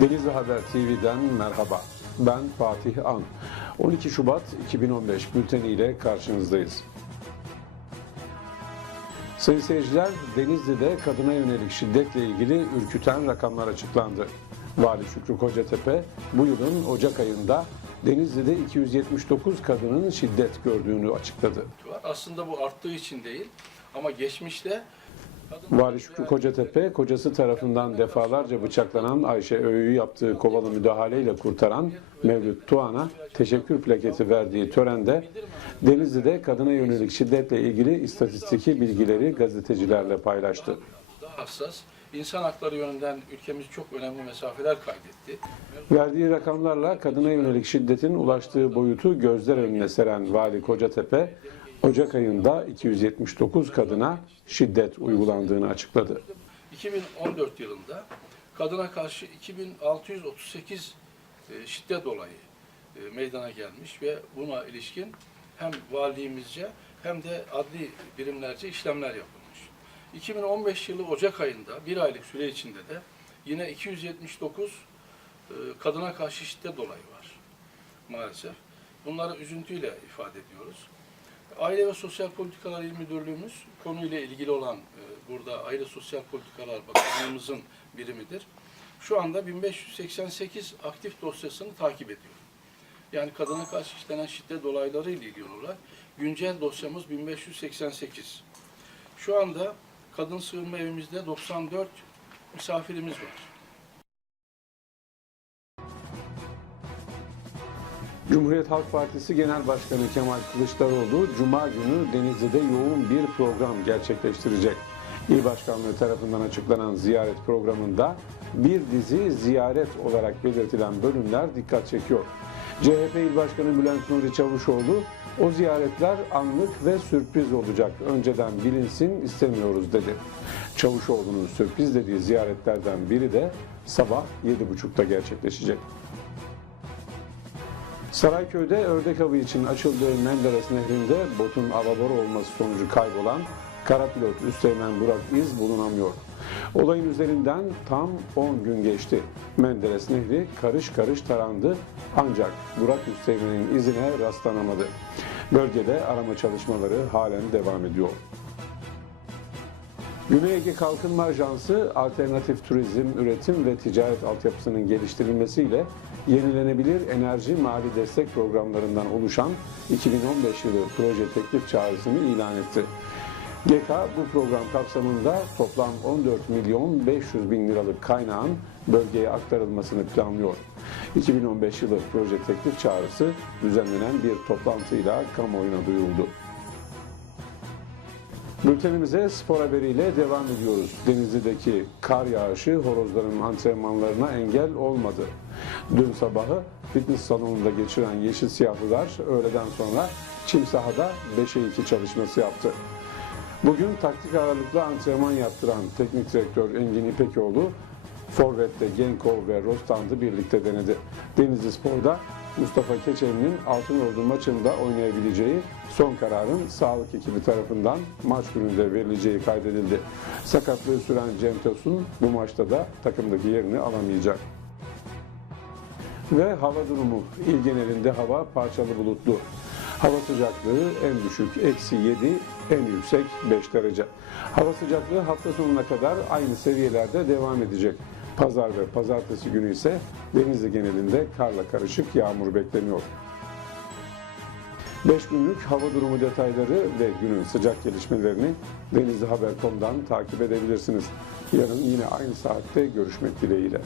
Denizli Haber TV'den merhaba. Ben Fatih An. 12 Şubat 2015 bülteniyle karşınızdayız. Sayın seyirciler, Denizli'de kadına yönelik şiddetle ilgili ürküten rakamlar açıklandı. Vali Şükrü Kocatepe bu yılın Ocak ayında Denizli'de 279 kadının şiddet gördüğünü açıkladı. Aslında bu arttığı için değil ama geçmişte Vali Şükrü Kocatepe, kocası tarafından defalarca bıçaklanan Ayşe Öğü'yü yaptığı kovalı müdahaleyle kurtaran Mevlüt Tuğan'a teşekkür plaketi verdiği törende Denizli'de kadına yönelik şiddetle ilgili istatistiki bilgileri gazetecilerle paylaştı. daha hassas. İnsan hakları yönünden ülkemiz çok önemli mesafeler kaydetti. Verdiği rakamlarla kadına yönelik şiddetin ulaştığı boyutu gözler önüne seren Vali Kocatepe, Ocak ayında 279 kadına şiddet uygulandığını açıkladı. 2014 yılında kadına karşı 2638 e, şiddet olayı e, meydana gelmiş ve buna ilişkin hem valiliğimizce hem de adli birimlerce işlemler yapılmış. 2015 yılı Ocak ayında bir aylık süre içinde de yine 279 e, kadına karşı şiddet olayı var maalesef. Bunları üzüntüyle ifade ediyoruz. Aile ve Sosyal Politikalar İl Müdürlüğümüz konuyla ilgili olan e, burada Aile Sosyal Politikalar Bakanlığımızın birimidir. Şu anda 1588 aktif dosyasını takip ediyor. Yani kadına karşı işlenen şiddet olayları ile ilgili olarak güncel dosyamız 1588. Şu anda kadın sığınma evimizde 94 misafirimiz var. Cumhuriyet Halk Partisi Genel Başkanı Kemal Kılıçdaroğlu Cuma günü Denizli'de yoğun bir program gerçekleştirecek. İl Başkanlığı tarafından açıklanan ziyaret programında bir dizi ziyaret olarak belirtilen bölümler dikkat çekiyor. CHP İl Başkanı Bülent Nuri Çavuşoğlu o ziyaretler anlık ve sürpriz olacak. Önceden bilinsin istemiyoruz dedi. Çavuşoğlu'nun sürpriz dediği ziyaretlerden biri de sabah 7.30'da gerçekleşecek. Sarayköy'de ördek avı için açıldığı Menderes Nehri'nde botun alabora olması sonucu kaybolan kara pilot Üsteğmen Burak İz bulunamıyor. Olayın üzerinden tam 10 gün geçti. Menderes Nehri karış karış tarandı ancak Burak Üsteğmen'in izine rastlanamadı. Bölgede arama çalışmaları halen devam ediyor. Güney Ege Kalkınma Ajansı alternatif turizm, üretim ve ticaret altyapısının geliştirilmesiyle yenilenebilir enerji mali destek programlarından oluşan 2015 yılı proje teklif çağrısını ilan etti. GK bu program kapsamında toplam 14 milyon 500 bin liralık kaynağın bölgeye aktarılmasını planlıyor. 2015 yılı proje teklif çağrısı düzenlenen bir toplantıyla kamuoyuna duyuruldu. Bültenimize spor haberiyle devam ediyoruz. Denizli'deki kar yağışı horozların antrenmanlarına engel olmadı. Dün sabahı fitness salonunda geçiren yeşil siyahlılar öğleden sonra çim sahada 5'e 2 çalışması yaptı. Bugün taktik ağırlıklı antrenman yaptıran teknik direktör Engin İpekoğlu, Forvet'te Genkov ve Rostand'ı birlikte denedi. Denizli Spor'da Mustafa Keçeli'nin Altınordu maçında oynayabileceği son kararın sağlık ekibi tarafından maç gününde verileceği kaydedildi. Sakatlığı süren Cem Tosun bu maçta da takımdaki yerini alamayacak. Ve hava durumu. İl genelinde hava parçalı bulutlu. Hava sıcaklığı en düşük eksi 7, en yüksek 5 derece. Hava sıcaklığı hafta sonuna kadar aynı seviyelerde devam edecek. Pazar ve pazartesi günü ise Denizli genelinde karla karışık yağmur bekleniyor. 5 günlük hava durumu detayları ve günün sıcak gelişmelerini denizlihaber.com'dan takip edebilirsiniz. Yarın yine aynı saatte görüşmek dileğiyle.